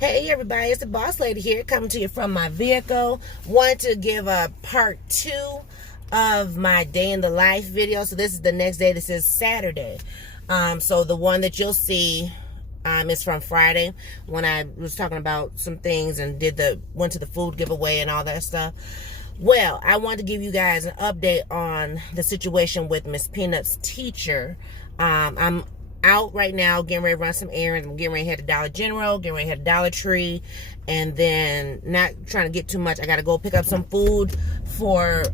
Hey everybody, it's the boss lady here coming to you from my vehicle. Wanted to give a part 2 of my day in the life video. So this is the next day. This is Saturday. So the one that you'll see is from Friday when I was talking about some things and went to the food giveaway and all that stuff. Well, I wanted to give you guys an update on the situation with Miss Peanut's teacher. I'm out right now getting ready to run some errands. I'm getting ready to head to Dollar General, getting ready to head to Dollar Tree, and then not trying to get too much. I got to go pick up some food for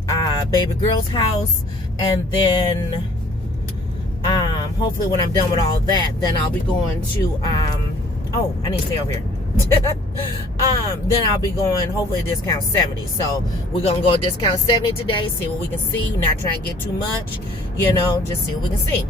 baby girl's house, and then hopefully when I'm done with all of that, then I'll be going to oh, I need to stay over here. Then I'll be going hopefully discount 70. So we're gonna go discount 70 today, see what we can see, not trying to get too much, just see what we can see.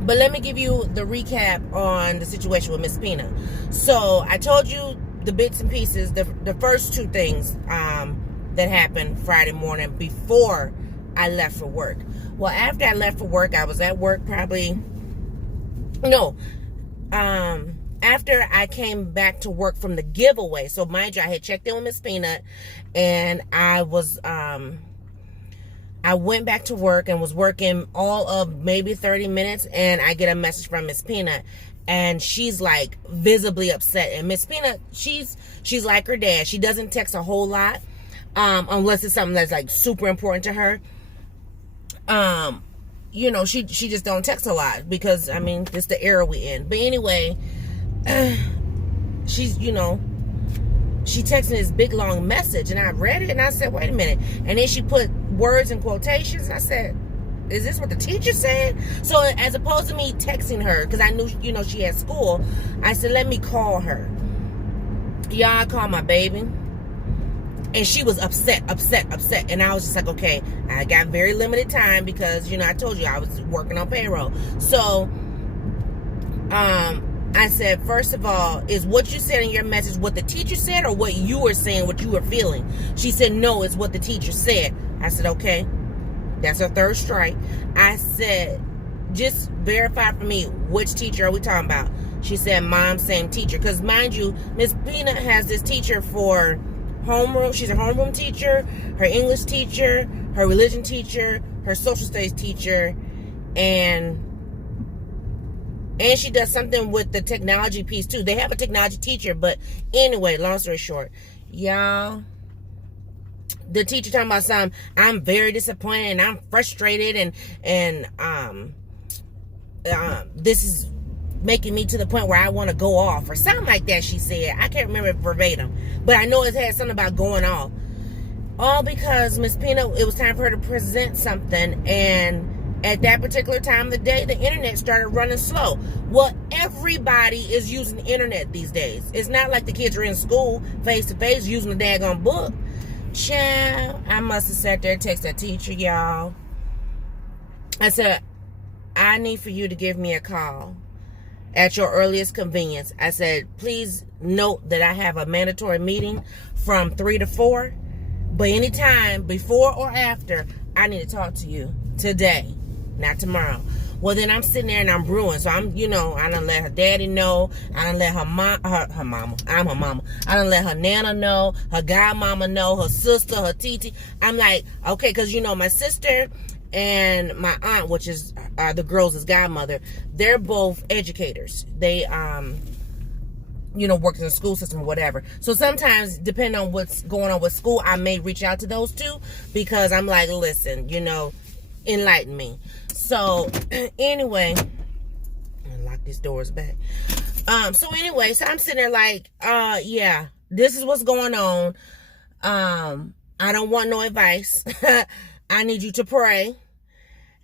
But let me give you the recap on the situation with Miss Peanut. So I told you the bits and pieces, the first two things that happened Friday morning before I left for work. Well, after I left for work, I was at work after I came back to work from the giveaway. So mind you, I had checked in with Miss Peanut, and I went back to work and was working all of maybe 30 minutes, and I get a message from Miss Peanut, and she's like visibly upset. And Miss Peanut, she's like her dad. She doesn't text a whole lot, unless it's something that's like super important to her. She just don't text a lot because, I mean, it's the era we in. But anyway, she texted this big long message, and I read it and I said, wait a minute. And then she put words in quotations, and I said, is this what the teacher said? So as opposed to me texting her, because I knew, she had school, I said, let me call her. Y'all, I called my baby, and she was upset. And I was just like, okay, I got very limited time because, I told you I was working on payroll. So, I said, first of all, is what you said in your message what the teacher said or what you were saying, what you were feeling? She said, no, it's what the teacher said. I said, okay, that's her third strike. I said, just verify for me, which teacher are we talking about? She said, Mom, same teacher. Because mind you, Miss Peanut has this teacher for homeroom. She's a homeroom teacher, her English teacher, her religion teacher, her social studies teacher, and she does something with the technology piece too. They have a technology teacher, but anyway, long story short, y'all, the teacher talking about something, I'm very disappointed and I'm frustrated and this is making me to the point where I want to go off or something like that, she said. I can't remember it verbatim, but I know it had something about going off. All because Miss Peanut, it was time for her to present something, and at that particular time of the day, the internet started running slow. Well, everybody is using the internet these days. It's not like the kids are in school face-to-face using the daggone book. Child, I must have sat there and texted that teacher, y'all. I said, I need for you to give me a call at your earliest convenience. I said, please note that I have a mandatory meeting from 3 to 4. But anytime before or after, I need to talk to you today. Not tomorrow. Well, then I'm sitting there and I'm brewing. So I'm, I done let her daddy know. I done let her mama. I'm her mama. I done let her nana know, her godmama know, her sister, her titi. I'm like, okay, because, my sister and my aunt, which is the girls' godmother, they're both educators. They, work in the school system or whatever. So sometimes, depending on what's going on with school, I may reach out to those two because I'm like, listen, enlighten me. So anyway, I'm gonna lock these doors back. So anyway, so I'm sitting there like, yeah, this is what's going on. I don't want no advice. I need you to pray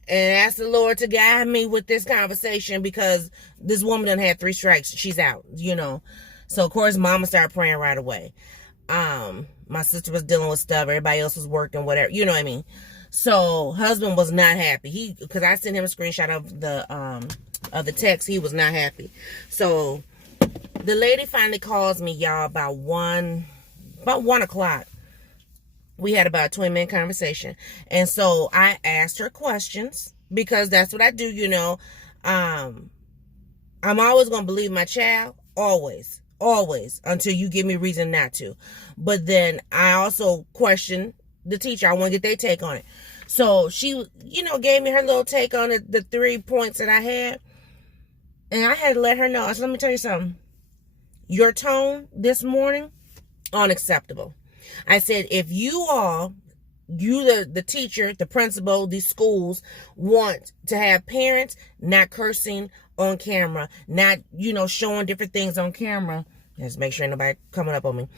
and ask the Lord to guide me with this conversation because this woman done had 3 strikes. She's out, So of course, Mama started praying right away. My sister was dealing with stuff. Everybody else was working, whatever. You know what I mean? So husband was not happy. Because I sent him a screenshot of the text. He was not happy. So the lady finally calls me, y'all, about 1 o'clock. We had about a 20-minute conversation. And so I asked her questions because that's what I do, I'm always going to believe my child. Always. Always, until you give me reason not to. But then I also question the teacher. I want to get their take on it. So she, gave me her little take on it, the 3 points that I had. And I had to let her know. I said, let me tell you something. Your tone this morning, unacceptable. I said, if you all, the teacher, the principal, these schools want to have parents not cursing on camera, not, showing different things on camera. Let's make sure ain't nobody coming up on me.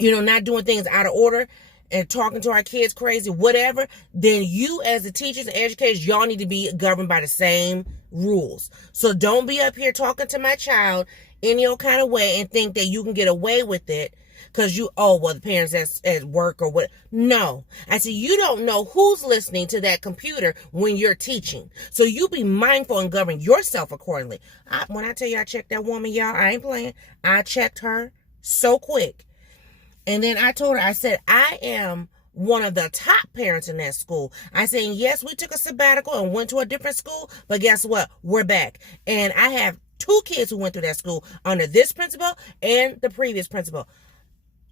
Not doing things out of order and talking to our kids crazy, whatever, then you as the teachers and educators, y'all need to be governed by the same rules. So don't be up here talking to my child any old kind of way and think that you can get away with it because the parents at work or what. No. I said, you don't know who's listening to that computer when you're teaching. So you be mindful and govern yourself accordingly. When I tell you I checked that woman, y'all, I ain't playing. I checked her so quick. And then I told her, I said, I am one of the top parents in that school. I said, yes, we took a sabbatical and went to a different school, but guess what? We're back. And I have 2 kids who went through that school under this principal and the previous principal.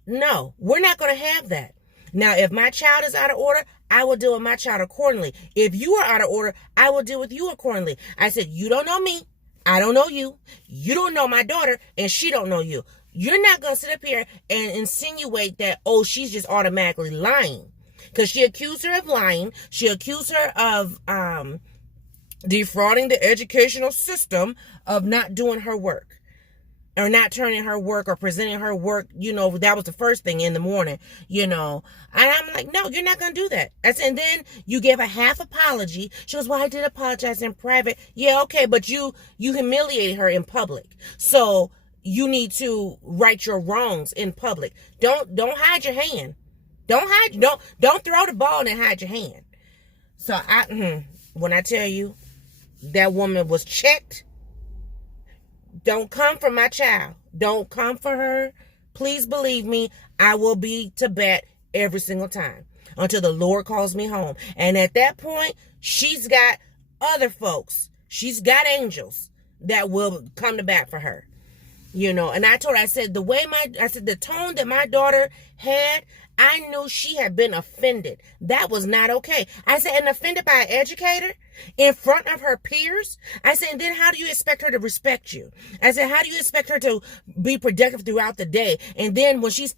No, we're not going to have that. Now, if my child is out of order, I will deal with my child accordingly. If you are out of order, I will deal with you accordingly. I said, you don't know me. I don't know you. You don't know my daughter, and she don't know you. You're not going to sit up here and insinuate that, she's just automatically lying. Because she accused her of lying. She accused her of defrauding the educational system, of not doing her work. Or not turning her work or presenting her work, that was the first thing in the morning, And I'm like, no, you're not going to do that. And then you gave a half apology. She goes, well, I did apologize in private. Yeah, okay, but you humiliated her in public. So you need to right your wrongs in public. Don't hide your hand. Don't throw the ball and then hide your hand. So when I tell you that woman was checked, don't come for my child. Don't come for her. Please believe me, I will be to bat every single time until the Lord calls me home. And at that point, she's got other folks. She's got angels that will come to bat for her. And I told her, I said, the tone that my daughter had, I knew she had been offended. That was not okay. I said, and offended by an educator in front of her peers? I said, and then how do you expect her to respect you? I said, how do you expect her to be productive throughout the day? And then when she's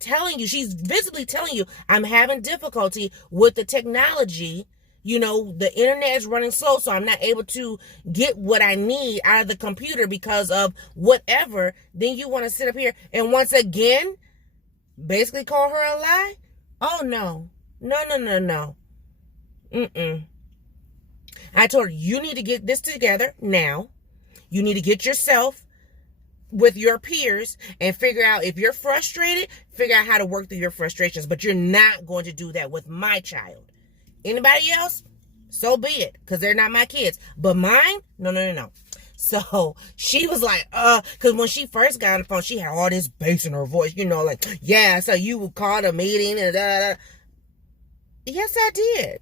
she's visibly telling you, I'm having difficulty with the technology. The internet is running slow, so I'm not able to get what I need out of the computer because of whatever. Then you want to sit up here and once again, basically call her a lie? Oh, no. No. I told her, you need to get this together now. You need to get yourself with your peers and figure out if you're frustrated, figure out how to work through your frustrations. But you're not going to do that with my child. Anybody else? So be it, because they're not my kids. But mine? No. So she was like, because when she first got on the phone, she had all this bass in her voice, like, yeah, so you would call a meeting and Yes, I did.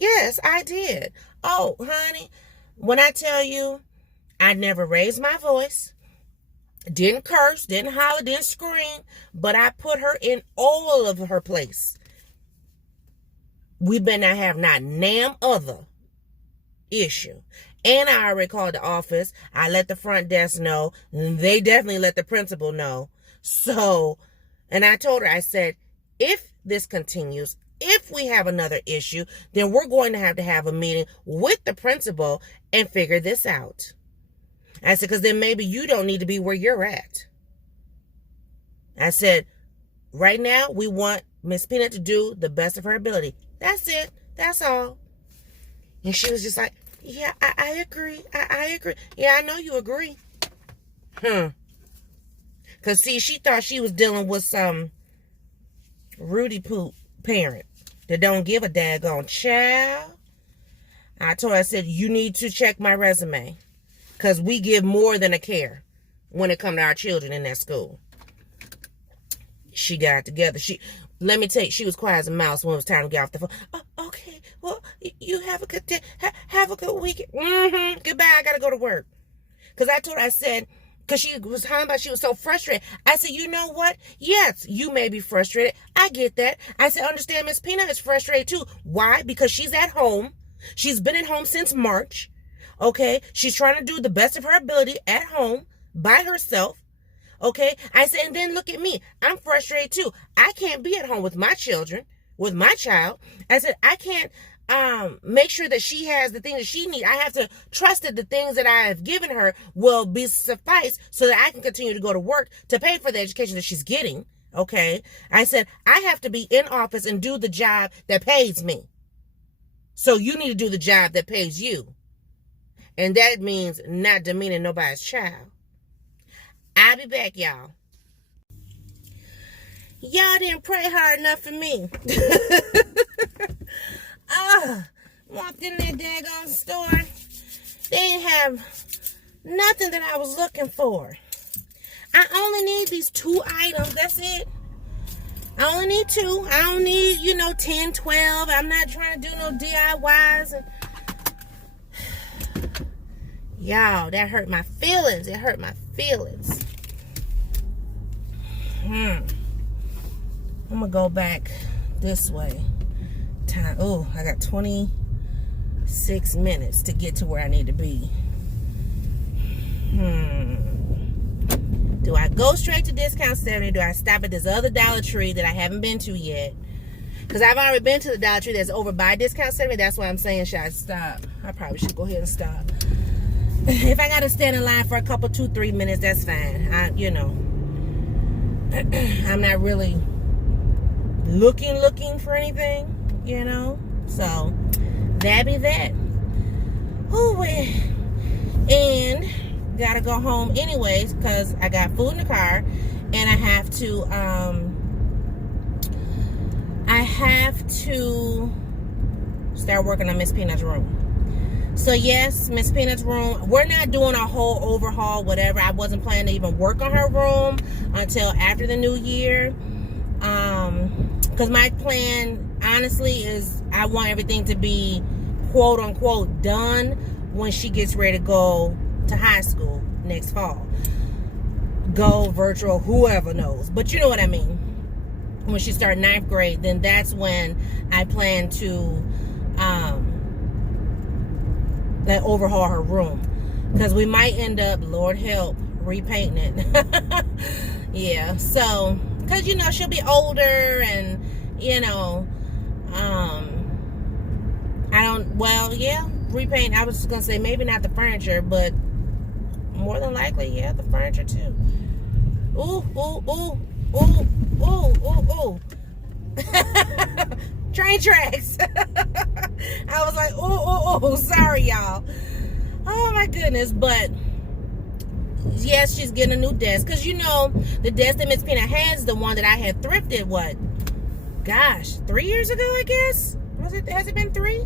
Yes, I did. Oh, honey, when I tell you, I never raised my voice, didn't curse, didn't holler, didn't scream, but I put her in all of her place. We better not have not damn other issue. And I already called the office. I let the front desk know. And they definitely let the principal know. So, and I told her, I said, if this continues, if we have another issue, then we're going to have a meeting with the principal and figure this out. I said, because then maybe you don't need to be where you're at. I said, right now, we want Miss Peanut to do the best of her ability. That's it. That's all. And she was just like, yeah, I agree. I agree. Yeah, I know you agree. Because, see, she thought she was dealing with some Rudy Poop parent that don't give a daggone child. I told her, I said, you need to check my resume. Because we give more than a care when it comes to our children in that school. She got it together. Let me tell you, she was quiet as a mouse when it was time to get off the phone. Oh, okay, well, you have a good day. Have a good weekend. Goodbye, I got to go to work. Because I told her, I said, Because she was talking about she was so frustrated. I said, you know what? Yes, you may be frustrated. I get that. I said, understand Miss Peanut is frustrated too. Why? Because she's at home. She's been at home since March. Okay? She's trying to do the best of her ability at home by herself. Okay? I said, and then look at me. I'm frustrated too. I can't be at home with my children, with my child. I said, I can't make sure that she has the things that she needs. I have to trust that the things that I have given her will be suffice so that I can continue to go to work to pay for the education that she's getting. Okay. I said, I have to be in office and do the job that pays me. So you need to do the job that pays you. And that means not demeaning nobody's child. I'll be back, y'all. Y'all didn't pray hard enough for me. Walked in that daggone store. They didn't have nothing that I was looking for. I only need these 2 items. That's it. I only need 2. I don't need, 10, 12. I'm not trying to do no DIYs. Y'all, that hurt my feelings. It hurt my feelings. I'm going to go back this way. Oh, I got 26 minutes to get to where I need to be. Do I go straight to Discount 70? Do I stop at this other Dollar Tree that I haven't been to yet? Because I've already been to the Dollar Tree that's over by Discount 70. That's why I'm saying, should I stop? I probably should go ahead and stop. If I got to stand in line for a couple, 2-3 minutes, that's fine. I'm not really looking for anything. So that be that. Oh, and gotta go home anyways because I got food in the car, and I have to start working on Miss Peanut's room. So yes, Miss Peanut's room. We're not doing a whole overhaul, whatever. I wasn't planning to even work on her room until after the new year. Because my plan, honestly, is I want everything to be quote unquote done when she gets ready to go to high school next fall. Go virtual, whoever knows. But you know what I mean. When she starts 9th grade, then that's when I plan to overhaul her room. Because we might end up, Lord help, repainting it. Yeah, so, because, she'll be older and, repaint. I was just going to say maybe not the furniture, but more than likely, yeah, the furniture too. Ooh. Train tracks. I was like, ooh, sorry, y'all. Oh, my goodness. But, yes, she's getting a new desk. Because, the desk that Miss Peanut has is the one that I had thrifted, 3 years ago, I guess? Has it been 3?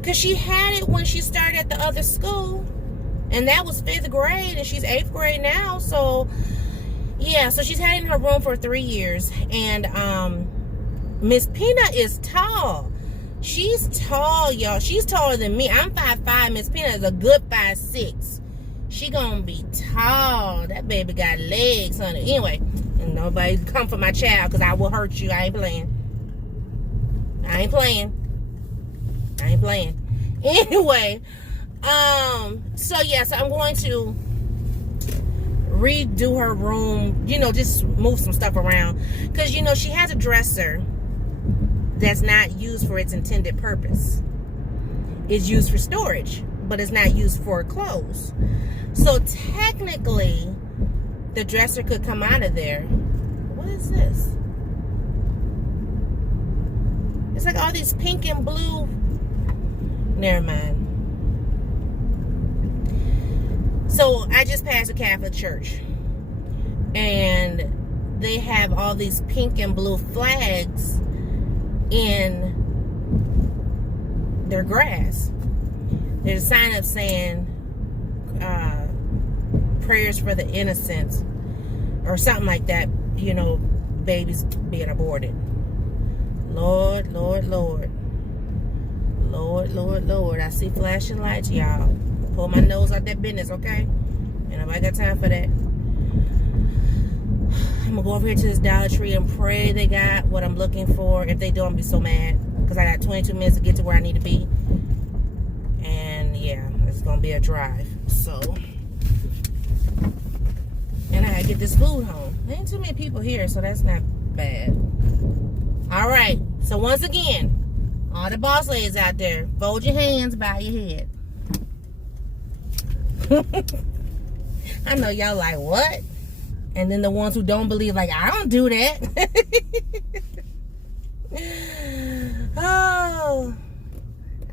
Because she had it when she started at the other school. And that was 5th grade. And she's 8th grade now. So, yeah. So, she's had it in her room for 3 years. And Miss Peanut is tall. She's tall, y'all. She's taller than me. I'm 5'5". Miss Peanut is a good 5'6". She gonna be tall. That baby got legs, honey. Anyway, and nobody come for my child because I will hurt you. I ain't playing. Anyway, so I'm going to redo her room, just move some stuff around. Because, she has a dresser that's not used for its intended purpose. It's used for storage, but it's not used for clothes. So technically, the dresser could come out of there. What is this? It's like all these pink and blue. Never mind. So I just passed a Catholic church, and they have all these pink and blue flags in their grass. There's a sign up saying prayers for the innocents or something like that, babies being aborted. Lord, I see flashing lights, y'all. Pull my nose out that business, okay? And nobody got time for that. I'm gonna go over here to this Dollar Tree and pray they got what I'm looking for. If they don't, I'll be so mad. Because I got 22 minutes to get to where I need to be. And yeah, it's gonna be a drive. So, and I gotta get this food home. There ain't too many people here, so that's not bad. Alright, so once again, all the boss ladies out there, fold your hands, bow your head. I know y'all like, what? And then the ones who don't believe, like, I don't do that. Oh,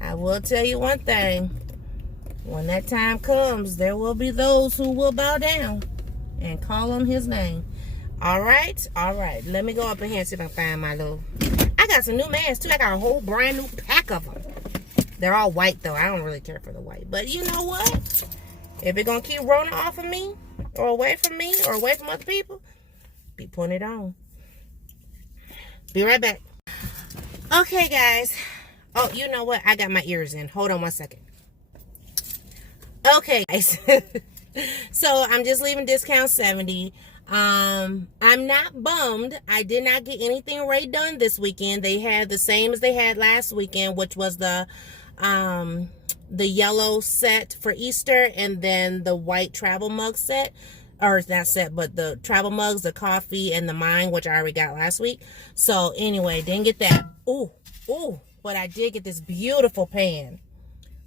I will tell you one thing. When that time comes, there will be those who will bow down and call on his name. All right. Let me go up in here and see if I can find my little... I got some new masks, too. I got a whole brand new pack of them. They're all white, though. I don't really care for the white. But you know what? If it's going to keep rolling off of me, or away from me, or away from other people, be putting it on. Be right back. Okay, guys. Oh, you know what? I got my ears in. Hold on one second. Okay, guys. So, I'm just leaving Discount 70. I'm not bummed. I did not get anything Rae Dunn this weekend. They had the same as they had last weekend, which was the yellow set for Easter and then the white travel mug set. Or not set, but the travel mugs, the coffee, and the mine, which I already got last week. So, anyway, didn't get that. Ooh. But I did get this beautiful pan.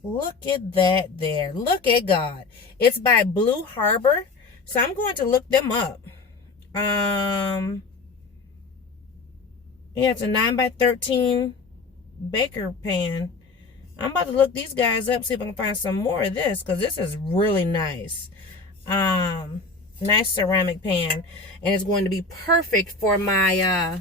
Look at that there. Look at God. It's by Blue Harbor. So, I'm going to look them up. Yeah, it's a 9x13 baker pan. I'm about to look these guys up, see if I can find some more of this, because this is really nice. Nice ceramic pan, and it's going to be perfect for my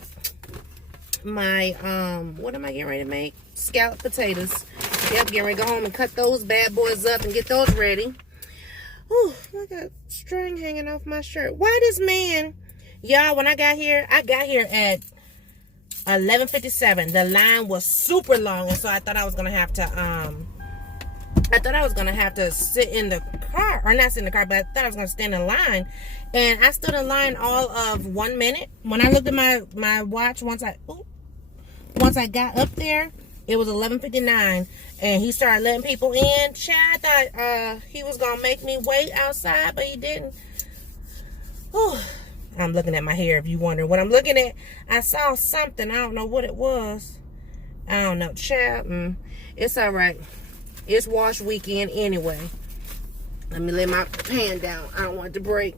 what am I getting ready to make? Scalloped potatoes. Yep, getting ready to go home and cut those bad boys up and get those ready. Ooh, I got string hanging off my shirt. Why this man, y'all, when I got here at 11:57. The line was super long, and so I thought I was gonna have to sit in the car, or not sit in the car, but I thought I was gonna stand in line, and I stood in line all of 1 minute. When I looked at my watch, once I got up there, it was 11:59, and he started letting people in. Chad, I thought he was gonna make me wait outside, but he didn't. Whew. I'm looking at my hair, if you wondering what I'm looking at. I saw something, I don't know what it was. I don't know, Chad. It's all right. It's wash weekend anyway. Let me lay my pan down. I don't want it to break.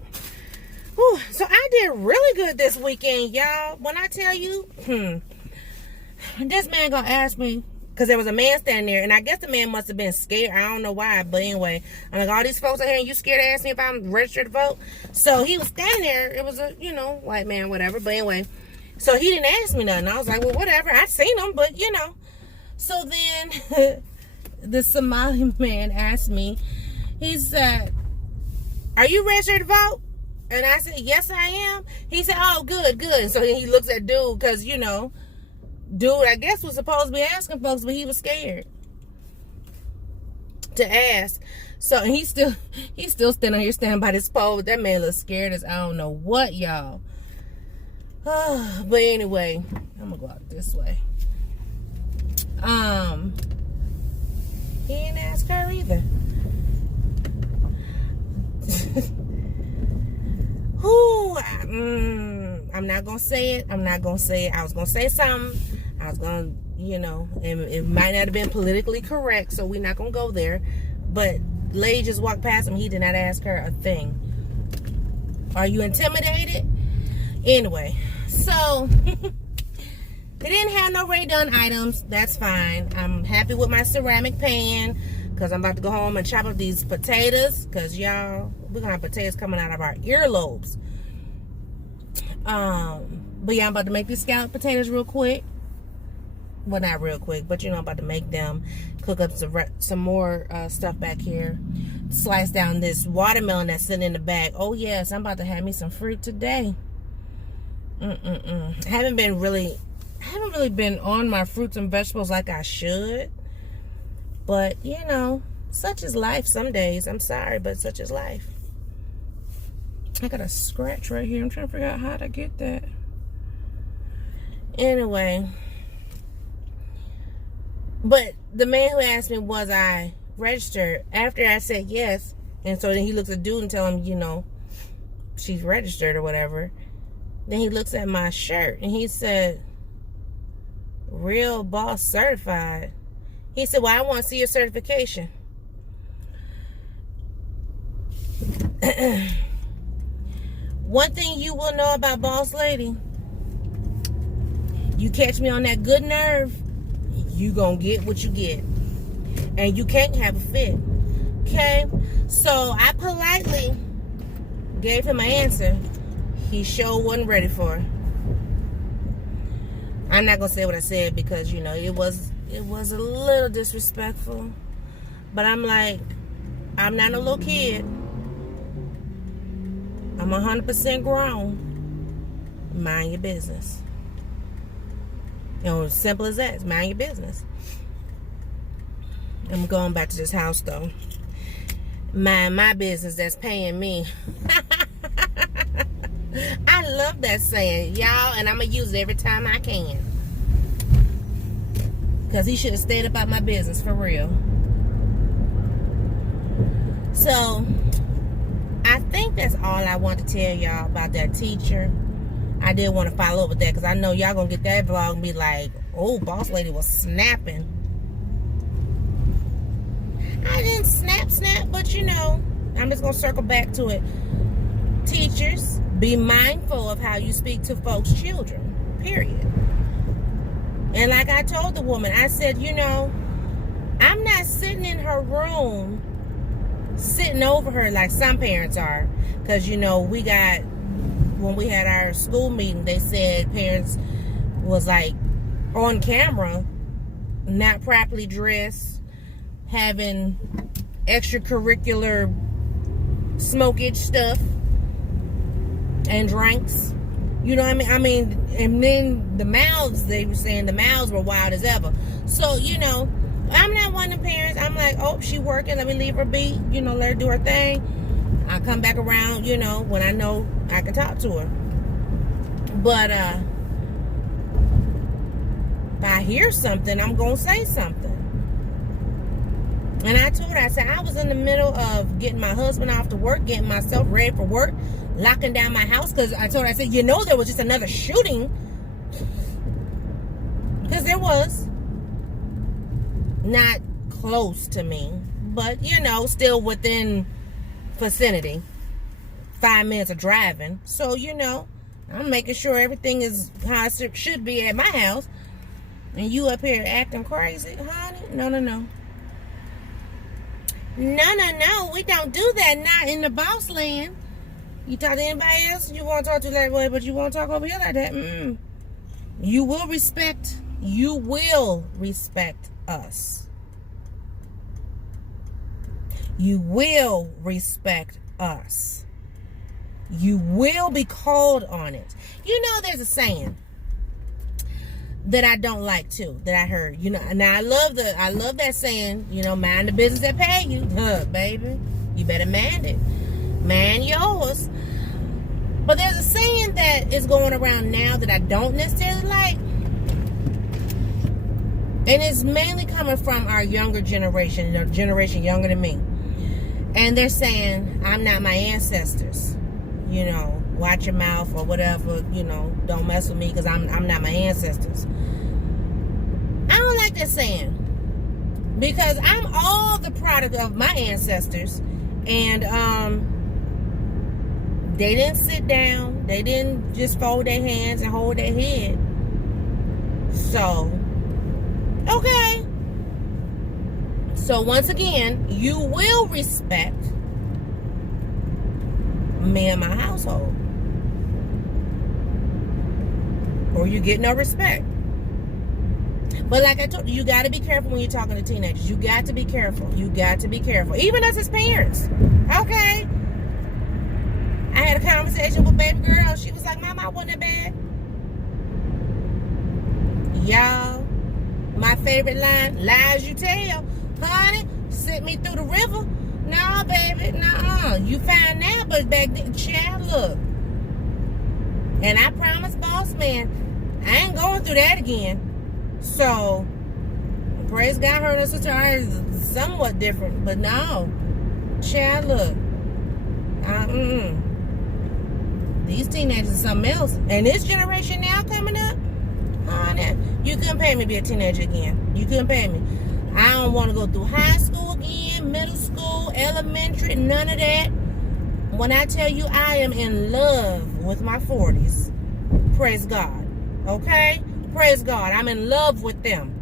Whew. So I did really good this weekend, y'all. When I tell you, this man gonna ask me, because there was a man standing there, and I guess the man must have been scared. I don't know why, but anyway, I'm like, all these folks out here, and you scared to ask me if I'm registered to vote? So he was standing there. It was a, white man, whatever. But anyway, so he didn't ask me nothing. I was like, well, whatever. I seen him, but So then the Somali man asked me, he said, are you registered to vote? And I said, yes, I am. He said, oh, good. So then he looks at dude, because, dude, I guess, was supposed to be asking folks, but he was scared to ask. So he's still standing here, standing by this pole. That man looks scared as I don't know what, y'all. But anyway, I'm gonna go out this way. He didn't ask her either. I'm not gonna say it. I was gonna say something. I was gonna, and it might not have been politically correct, so we're not gonna go there. But lady just walked past him. He did not ask her a thing. Are you intimidated? Anyway, so they didn't have no Rae Dunn items. That's fine. I'm happy with my ceramic pan, because I'm about to go home and chop up these potatoes, because y'all, we're gonna have potatoes coming out of our earlobes. But yeah, I'm about to make these scalloped potatoes real quick. Well, not real quick, but I'm about to make them. Cook up some more stuff back here. Slice down this watermelon that's sitting in the bag. Oh yes, I'm about to have me some fruit today. I haven't really been on my fruits and vegetables like I should. But such is life some days. I'm sorry, but such is life. I got a scratch right here. I'm trying to figure out how to get that. Anyway. But the man who asked me, was I registered? After I said yes. And so then he looks at dude and tell him, you know, she's registered or whatever. Then he looks at my shirt and he said, Real Boss Certified. He said, well, I want to see your certification. One thing you will know about Boss Lady, you catch me on that good nerve, you gonna get what you get. And you can't have a fit. Okay? So I politely gave him an answer he sure wasn't ready for. I'm not gonna say what I said because, you know, it was a little disrespectful. But I'm like, I'm not a little kid. I'm 100% grown. Mind your business. You know, simple as that. Mind your business. I'm going back to this house though. Mind my business that's paying me. I love that saying, y'all, and I'm going to use it every time I can. Because he should have stayed about my business for real. So, I think that's all I want to tell y'all about that teacher. I did want to follow up with that because I know y'all going to get that vlog and be like, oh, Boss Lady was snapping. I didn't snap, but you know, I'm just going to circle back to it. Teachers, be mindful of how you speak to folks' children, period. And like I told the woman, I said, you know, I'm not sitting in her room, sitting over her like some parents are. Because, you know, when we had our school meeting, they said parents was like on camera, not properly dressed, having extracurricular smokeage stuff and drinks. You know what I mean? And then the mouths, they were saying the mouths were wild as ever. So, you know, I'm not one of the parents. I'm like, oh, she working, let me leave her be. You know, let her do her thing. I come back around, you know, when I know I can talk to her. But if I hear something, I'm going to say something. And I told her, I said, I was in the middle of getting my husband off to work, getting myself ready for work, locking down my house. Because I told her, I said, you know, there was just another shooting. Because there was. Not close to me. But, you know, still within vicinity. 5 minutes of driving. So, you know, I'm making sure everything is how it should be at my house. And you up here acting crazy, honey? No. No, we don't do that. Not in the boss land. You talk to anybody else, you won't talk to that way, but you won't talk over here like that. You will respect us. You will respect us. You will be called on it. You know, there's a saying that I don't like too, that I heard. You know, now I love that saying, you know, mind the business that pay you. Baby, you better mind it. Man yours. But there's a saying that is going around now that I don't necessarily like. And it's mainly coming from our younger generation, the generation younger than me. And they're saying, I'm not my ancestors. You know, watch your mouth or whatever, you know, don't mess with me because I'm not my ancestors. I don't like that saying. Because I'm all the product of my ancestors. And they didn't sit down. They didn't just fold their hands and hold their head. So, okay. So once again, you will respect me and my household. Or you get no respect. But like I told you, you got to be careful when you're talking to teenagers. You got to be careful. You got to be careful. Even us as parents. Okay? I had a conversation with baby girl. She was like, Mom, I wasn't that bad. Y'all, my favorite line, lies you tell. Honey, sent me through the river. No, baby, no. You fine now, but back then, child, look. And I promise, boss man, I ain't going through that again. So, praise God, her and her sister are somewhat different, but no. Child, look. These teenagers are something else. And this generation now coming up, honey, you couldn't pay me to be a teenager again. You couldn't pay me. I don't want to go through high school again, middle school, elementary, none of that. When I tell you I am in love with my 40s, praise God. Okay? Praise God. I'm in love with them.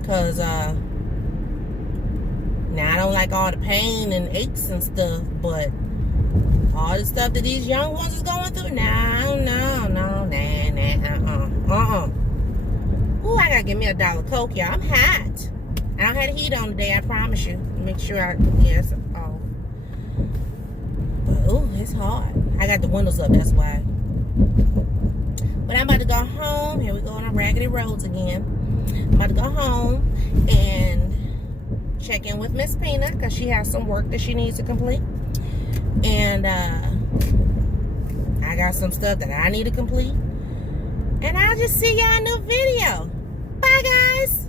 Because, now I don't like all the pain and aches and stuff, but all the stuff that these young ones is going through, Ooh, I gotta give me a dollar Coke, y'all. I'm hot. I don't have the heat on today, I promise you. Make sure yes, off. But, ooh, it's hard. I got the windows up, that's why. But I'm about to go home. Here we go on our raggedy roads again. I'm about to go home and check in with Miss Peanut because she has some work that she needs to complete. And I got some stuff that I need to complete. And I'll just see y'all in a new video. Bye, guys.